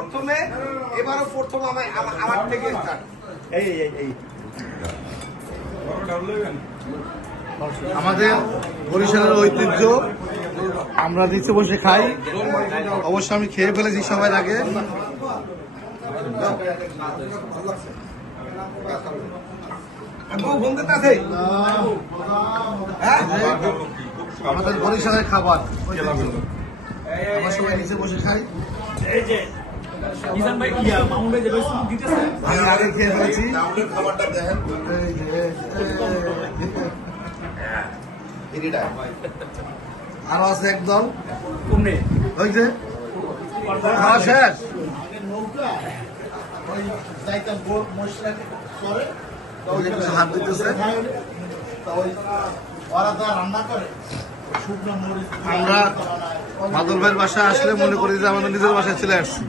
প্রথমে, এবারও প্রথম আমার থেকে স্টার্ট। এই আমাদের বরিশালের ঐতিহ্য, আমরা নিচে বসে খাই। অবশ্য আমি খেয়ে ফেলেছি সবার আগে। আমাদের বরিশালের খাবার, আমরা সবাই নিচে বসে খাই। আমি আগে খেয়ে ফেলেছি। খাবারটা দেখেন, আরো আছে একদল, ওই যে খাওয়া শেষ। হাত দিতেছে। আমরা মাদল ভাইয়ের বাসায় আসলে মনে করি যে আমাদের নিজের বাসায় চলে আসছি।